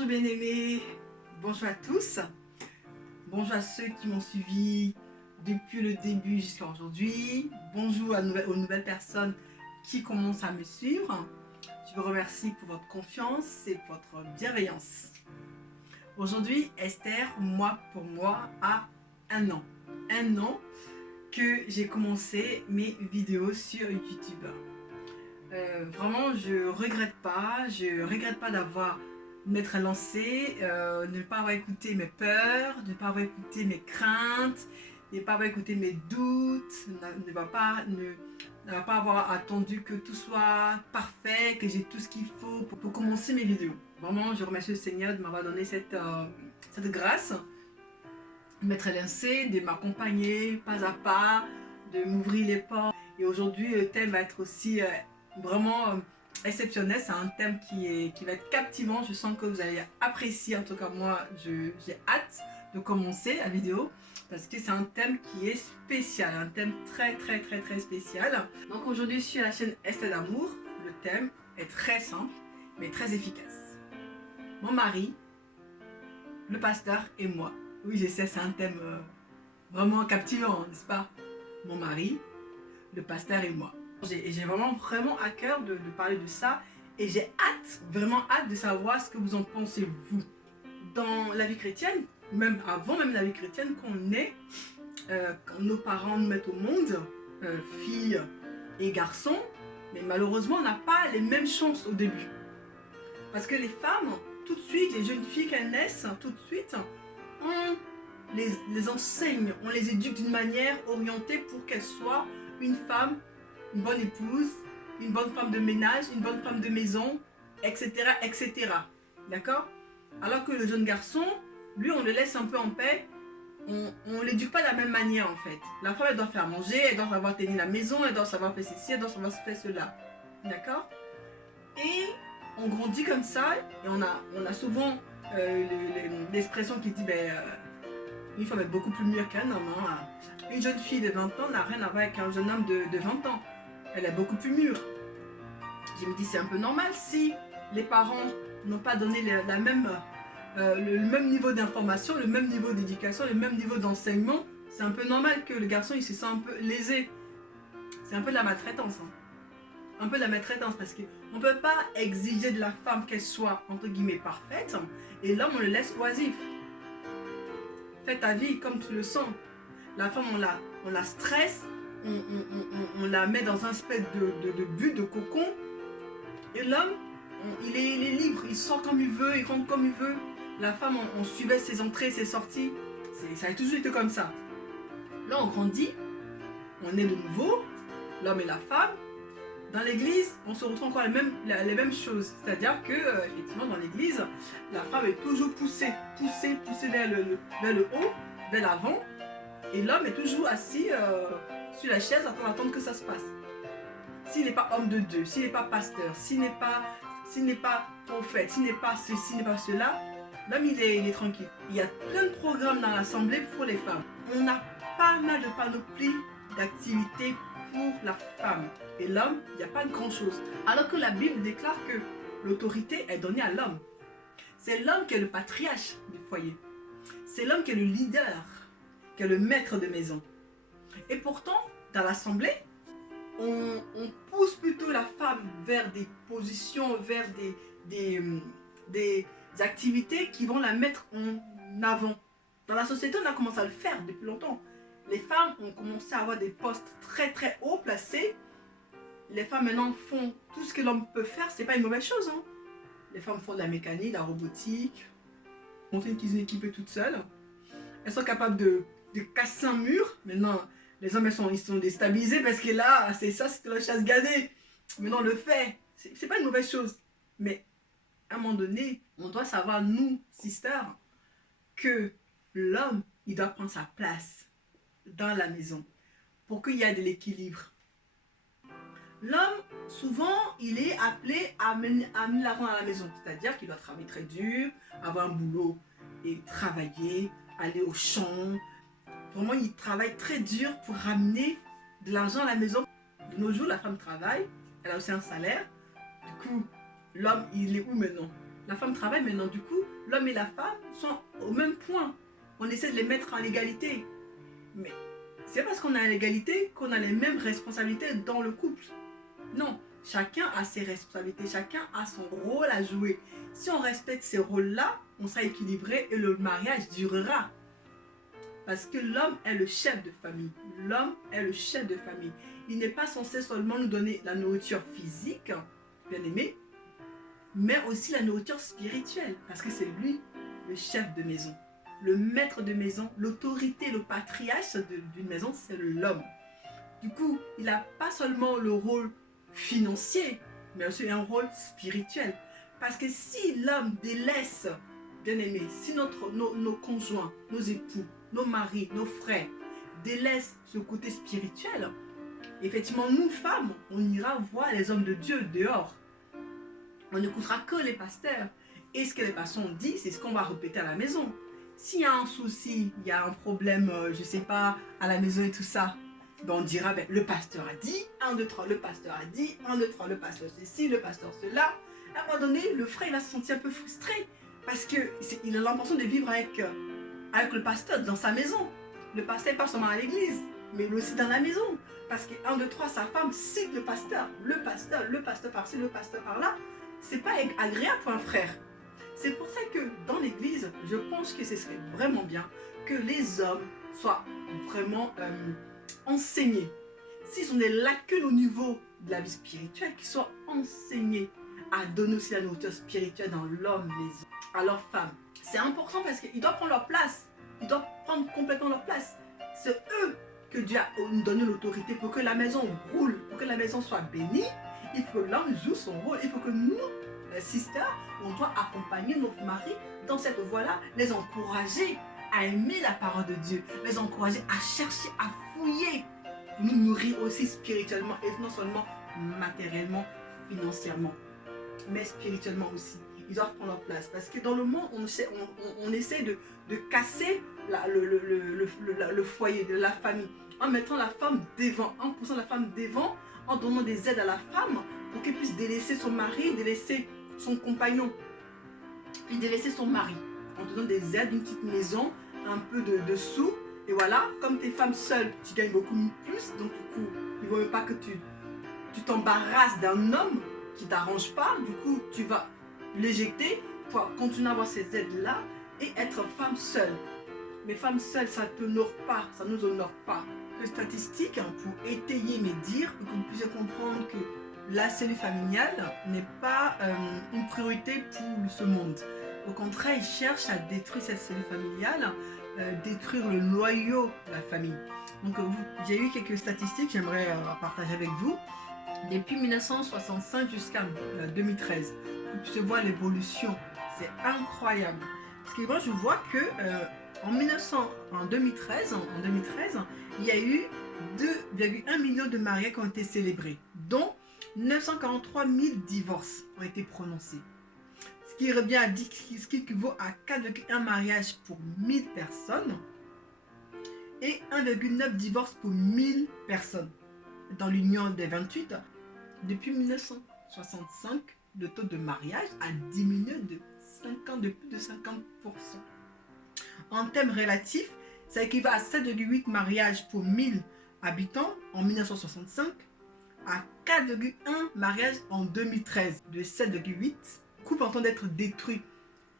Bonjour bien-aimés, bonjour à tous, bonjour à ceux qui m'ont suivi depuis le début jusqu'à aujourd'hui, bonjour aux nouvelles personnes qui commencent à me suivre. Je vous remercie pour votre confiance et pour votre bienveillance. Aujourd'hui, Esther, moi pour moi, a un an. Un an que j'ai commencé mes vidéos sur YouTube. Vraiment, je regrette pas d'avoir m'être lancée, ne pas avoir écouté mes peurs, ne pas avoir écouté mes craintes, ne pas avoir écouté mes doutes, ne pas avoir attendu que tout soit parfait, que j'ai tout ce qu'il faut pour commencer mes vidéos. Vraiment, je remercie le Seigneur de m'avoir donné cette grâce, de m'être lancée, de m'accompagner pas à pas, de m'ouvrir les portes. Et aujourd'hui, le thème va être aussi vraiment exceptionnel. C'est un thème qui va être captivant. Je sens que vous allez apprécier. En tout cas, moi, j'ai hâte de commencer la vidéo parce que c'est un thème qui est spécial, un thème très spécial. Donc aujourd'hui, sur la chaîne Esther d'amour, le thème est très simple mais très efficace. Mon mari, le pasteur et moi. Oui, je sais, c'est un thème vraiment captivant, n'est-ce pas? Mon mari, le pasteur et moi. J'ai vraiment à cœur de parler de ça et j'ai vraiment hâte de savoir ce que vous en pensez vous. Dans la vie chrétienne, même avant la vie chrétienne, quand nos parents nous mettent au monde, filles et garçons, mais malheureusement on n'a pas les mêmes chances au début. Parce que les femmes, tout de suite, les jeunes filles qu'elles naissent, tout de suite, on les enseigne, on les éduque d'une manière orientée pour qu'elles soient une femme, une bonne épouse, une bonne femme de ménage, une bonne femme de maison, etc. D'accord? Alors que le jeune garçon, lui, on le laisse un peu en paix. On ne l'éduque pas de la même manière en fait. La femme, elle doit faire manger, elle doit savoir tenir la maison, elle doit savoir faire ceci, elle doit savoir faire cela. D'accord? Et on grandit comme ça et on a souvent l'expression qui dit une femme est beaucoup plus mûre qu'un homme. Hein. Une jeune fille de 20 ans n'a rien à voir avec un jeune homme de 20 ans. Elle est beaucoup plus mûre. Je me dis c'est un peu normal si les parents n'ont pas donné le même niveau d'information, le même niveau d'éducation, le même niveau d'enseignement. C'est un peu normal que le garçon il se sent un peu lésé. C'est un peu de la maltraitance. Hein. Un peu de la maltraitance parce qu'on ne peut pas exiger de la femme qu'elle soit entre guillemets parfaite et l'homme on le laisse oisif. Fais ta vie comme tu le sens. La femme on la stresse, on la met dans un espèce de but, de cocon. Et l'homme, il est libre, il sort comme il veut, il rentre comme il veut. La femme, on suivait ses entrées, ses sorties. Ça a toujours été comme ça. Là, on grandit, on est de nouveau, l'homme et la femme. Dans l'église, on se retrouve encore les mêmes choses. C'est-à-dire que, effectivement, dans l'église, la femme est toujours poussée vers le haut, vers l'avant. Et l'homme est toujours assis sur la chaise en train d'attendre que ça se passe. S'il n'est pas homme de Dieu, s'il n'est pas pasteur, s'il n'est pas prophète, s'il n'est pas ceci, s'il n'est pas cela, l'homme il est tranquille. Il y a plein de programmes dans l'assemblée pour les femmes. On a pas mal de panoplies d'activités pour la femme. Et l'homme, il n'y a pas de grand chose. Alors que la Bible déclare que l'autorité est donnée à l'homme. C'est l'homme qui est le patriarche du foyer. C'est l'homme qui est le leader, qui est le maître de maison. Et pourtant, dans l'assemblée, on pousse plutôt la femme vers des positions, vers des activités qui vont la mettre en avant. Dans la société, on a commencé à le faire depuis longtemps. Les femmes ont commencé à avoir des postes très haut placés. Les femmes maintenant font tout ce que l'homme peut faire, c'est pas une mauvaise chose. Hein. Les femmes font de la mécanique, de la robotique, monter une cuisine équipée toute seule. Elles sont capables de casser un mur. Maintenant, les hommes ils sont déstabilisés parce que là, c'est ça, c'était la chasse gardée. Maintenant, on le fait. C'est pas une mauvaise chose. Mais à un moment donné, on doit savoir, nous, sisters, que l'homme, il doit prendre sa place dans la maison pour qu'il y ait de l'équilibre. L'homme, souvent, il est appelé à amener l'argent à la maison. C'est-à-dire qu'il doit travailler très dur, avoir un boulot et travailler, aller au champ. Vraiment, il travaille très dur pour ramener de l'argent à la maison. De nos jours, la femme travaille, elle a aussi un salaire. Du coup, l'homme, il est où maintenant? La femme travaille maintenant, du coup, l'homme et la femme sont au même point. On essaie de les mettre à l'égalité. Mais c'est parce qu'on a l'égalité qu'on a les mêmes responsabilités dans le couple. Non, chacun a ses responsabilités, chacun a son rôle à jouer. Si on respecte ces rôles-là, on sera équilibré et le mariage durera. Parce que l'homme est le chef de famille. L'homme est le chef de famille. Il n'est pas censé seulement nous donner la nourriture physique, bien aimé, mais aussi la nourriture spirituelle. Parce que c'est lui le chef de maison. Le maître de maison, l'autorité, le patriarche d'une maison, c'est l'homme. Du coup, il n'a pas seulement le rôle financier, mais aussi un rôle spirituel. Parce que si l'homme délaisse, bien aimé, si nos conjoints, nos époux, nos maris, nos frères délaissent ce côté spirituel, effectivement, nous femmes, on ira voir les hommes de Dieu dehors. On n'écoutera que les pasteurs. Et ce que les pasteurs ont dit, c'est ce qu'on va répéter à la maison. S'il y a un souci, il y a un problème, je ne sais pas, à la maison et tout ça, ben on dira, ben, le pasteur a dit, 1, 2, 3, le pasteur a dit, 1, 2, 3, le pasteur ceci, le pasteur cela. À un moment donné, le frère il va se sentir un peu frustré parce qu'il a l'impression de vivre avec le pasteur dans sa maison. Le pasteur n'est pas seulement à l'église, mais aussi dans la maison. Parce que 1, 2, 3, sa femme cite le pasteur par-ci, le pasteur par-là. C'est pas agréable pour un frère. C'est pour ça que dans l'église, je pense que ce serait vraiment bien que les hommes soient vraiment enseignés. S'ils ont des lacunes au niveau de la vie spirituelle, qu'ils soient enseignés à donner aussi la nourriture spirituelle dans l'homme, les hommes, à leurs femmes. C'est important parce qu'ils doivent prendre leur place. Ils doivent prendre complètement leur place. C'est eux que Dieu a nous donné l'autorité pour que la maison roule, pour que la maison soit bénie. Il faut que l'homme joue son rôle. Il faut que nous, sisters, on doit accompagner nos maris dans cette voie-là, les encourager à aimer la parole de Dieu, les encourager à chercher, à fouiller, pour nous nourrir aussi spirituellement et non seulement matériellement, financièrement, mais spirituellement aussi. Ils doivent prendre leur place parce que dans le monde, on essaie de casser le foyer de la famille en mettant la femme devant, en poussant la femme devant, en donnant des aides à la femme pour qu'elle puisse délaisser son mari, délaisser son compagnon, puis délaisser son mari en te donnant des aides, une petite maison, un peu de sous. Et voilà, comme tu es femme seule, tu gagnes beaucoup plus. Donc du coup, il ne veut pas que tu t'embarrasses d'un homme qui ne t'arrange pas. Du coup, tu vas l'éjecter pour continuer à avoir ces aides-là et être femme seule. Mais femme seule, ça ne t'honore pas, ça ne nous honore pas. Que statistiques, pour étayer mes dires, pour que vous puissiez comprendre que la cellule familiale n'est pas une priorité pour ce monde. Au contraire, ils cherchent à détruire cette cellule familiale, détruire le noyau de la famille. Donc, j'ai eu quelques statistiques, j'aimerais partager avec vous. Depuis 1965 jusqu'à 2013, vous puissiez voir l'évolution. C'est incroyable. Parce que moi, je vois que en 2013, il y a eu 2,1 millions de mariages qui ont été célébrés, dont 943 000 divorces ont été prononcés. Ce qui revient à ce qui équivaut à 4,1 mariages pour 1000 personnes et 1,9 divorces pour 1000 personnes. Dans l'Union des 28, depuis 1965, le taux de mariage a diminué de plus de 50%. En termes relatifs, ça équivaut à 7,8 mariages pour 1000 habitants en 1965 à 4,1 mariages en 2013. De 7,8 couples en train d'être détruits.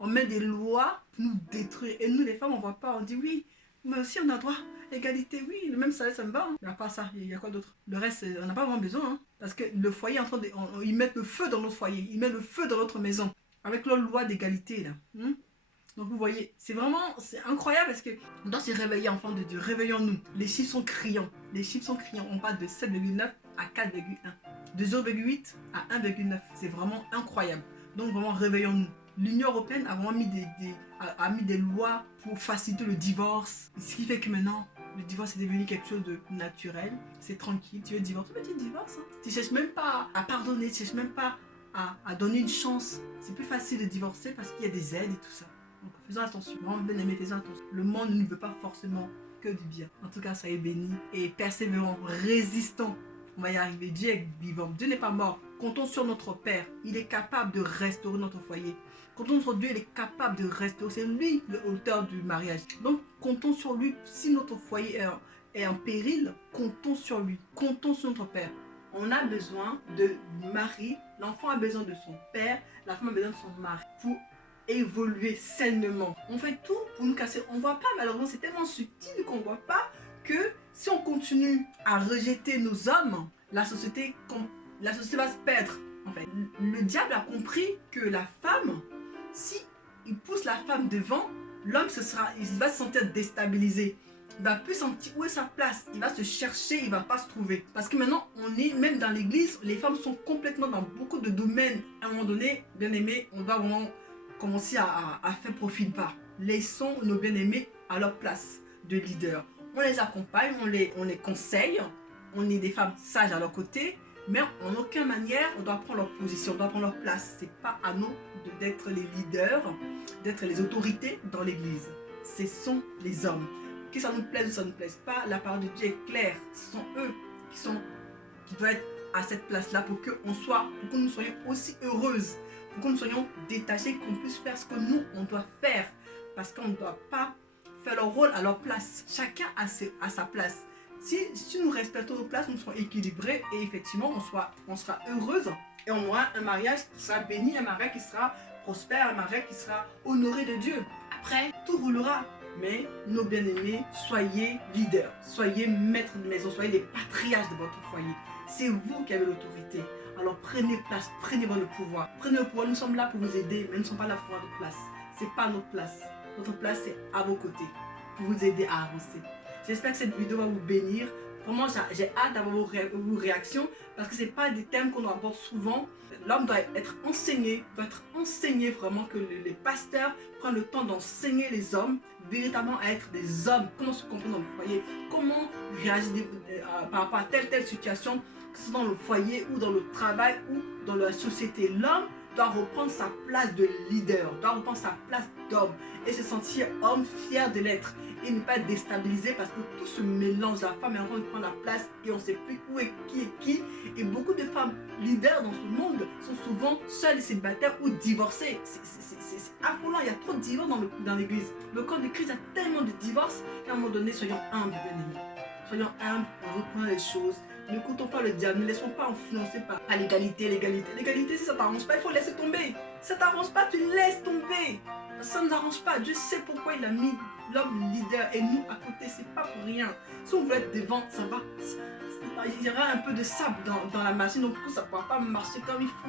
On met des lois pour nous détruire. Et nous, les femmes, on ne voit pas. On dit oui, mais aussi on a droit. Égalité, oui, le même salaire, ça me va. Hein. Il n'y a pas ça. Il y a quoi d'autre? Le reste, on n'a pas vraiment besoin. Hein. Parce que le foyer est en train de... Ils mettent le feu dans notre foyer. Ils mettent le feu dans notre maison. Avec leur loi d'égalité, là. Donc vous voyez, c'est incroyable parce qu'on doit se réveiller, enfants de Dieu. Réveillons-nous. Les chiffres sont criants. On parle de 7,9 à 4,1. De 0,8 à 1,9. C'est vraiment incroyable. Donc vraiment, réveillons-nous. L'Union européenne a vraiment mis des lois pour faciliter le divorce. Ce qui fait que maintenant, le divorce est devenu quelque chose de naturel. C'est tranquille. Tu veux divorcer, mais tu divorces. Hein. Tu ne cherches même pas à pardonner. Tu ne cherches même pas à donner une chance. C'est plus facile de divorcer parce qu'il y a des aides et tout ça. Donc faisons attention, vraiment bien aimé, faisons attention. Le monde ne veut pas forcément que du bien. En tout cas, soyez bénis et persévérants, résistants. On va y arriver. Dieu est vivant. Dieu n'est pas mort. Comptons sur notre Père. Il est capable de restaurer notre foyer. Comptons sur Dieu, il est capable de restaurer. C'est lui l'auteur du mariage. Donc, comptons sur lui. Si notre foyer est en péril, comptons sur lui. Comptons sur notre Père. On a besoin de mari. L'enfant a besoin de son père. La femme a besoin de son mari pour évoluer sainement. On fait tout pour nous casser. On ne voit pas, malheureusement, c'est tellement subtil qu'on ne voit pas que si on continue à rejeter nos hommes, la société va se perdre. En fait, le diable a compris que la femme, si il pousse la femme devant, l'homme il va se sentir déstabilisé. Il va plus sentir où est sa place. Il va se chercher, il va pas se trouver. Parce que maintenant, on est même dans l'église, les femmes sont complètement dans beaucoup de domaines. À un moment donné, bien aimé, on doit vraiment commencer à faire profil bas. Laissons nos bien-aimés à leur place de leader. On les accompagne, on les conseille, on est des femmes sages à leur côté, mais en aucune manière on doit prendre leur position, on doit prendre leur place. C'est pas à nous d'être les leaders, d'être les autorités dans l'église. Ce sont les hommes. Que ça nous plaise ou ça ne nous plaise pas, la parole de Dieu est claire. Ce sont eux qui doivent être à cette place-là pour que nous soyons aussi heureuses, pour que nous soyons détachés, qu'on puisse faire ce que nous, on doit faire. Parce qu'on ne doit pas faire leur rôle à leur place. Chacun a sa place. Si nous respectons nos places, nous serons équilibrés et effectivement, on sera heureuse et on aura un mariage qui sera béni, un mariage qui sera prospère, un mariage qui sera honoré de Dieu. Après, tout roulera. Mais nos bien-aimés, soyez leaders, soyez maîtres de maison, soyez les patriarches de votre foyer. C'est vous qui avez l'autorité. Alors prenez place, prenez votre pouvoir. Prenez le pouvoir, nous sommes là pour vous aider, mais nous ne sommes pas là pour votre place. Ce n'est pas notre place. Notre place, c'est à vos côtés, pour vous aider à avancer. J'espère que cette vidéo va vous bénir. Vraiment, j'ai hâte d'avoir vos réactions parce que ce n'est pas des thèmes qu'on aborde souvent. L'homme doit être enseigné vraiment, que les pasteurs prennent le temps d'enseigner les hommes véritablement à être des hommes, comment se comprendre dans le foyer, comment réagir par rapport à telle situation, que ce soit dans le foyer ou dans le travail ou dans la société. L'homme doit reprendre sa place de leader, doit reprendre sa place d'homme et se sentir homme fier de l'être et ne pas être déstabilisé parce que tout se mélange. La femme est en train de prendre la place et on ne sait plus où est qui. Et beaucoup de femmes leaders dans ce monde sont souvent seules et célibataires ou divorcées. C'est affolant, il y a trop de divorces dans l'église. Le corps de Christ a tellement de divorces qu'à un moment donné, soyons humbles, bien aimés. Soyons humbles, on reprend les choses. N'écoutons pas le diable, ne laissons pas influencer par l'égalité. L'égalité, si ça ne t'arrange pas, il faut laisser tomber. Si ça ne t'arrange pas, tu laisses tomber. Ça ne nous arrange pas. Dieu sait pourquoi il a mis l'homme leader et nous à côté. C'est pas pour rien. Si on veut être devant, ça va. Il y aura un peu de sable dans la machine, donc du coup, ça ne pourra pas marcher comme il faut.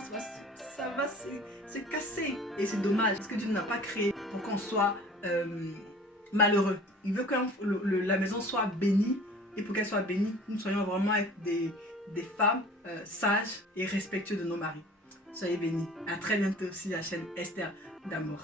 Ça va se casser. Et c'est dommage, parce que Dieu ne l'a pas créé pour qu'on soit malheureux. Il veut que la maison soit bénie. Et pour qu'elle soit bénie, nous soyons vraiment être des femmes sages et respectueuses de nos maris. Soyez bénis. À très bientôt sur la chaîne Esther d'Amour.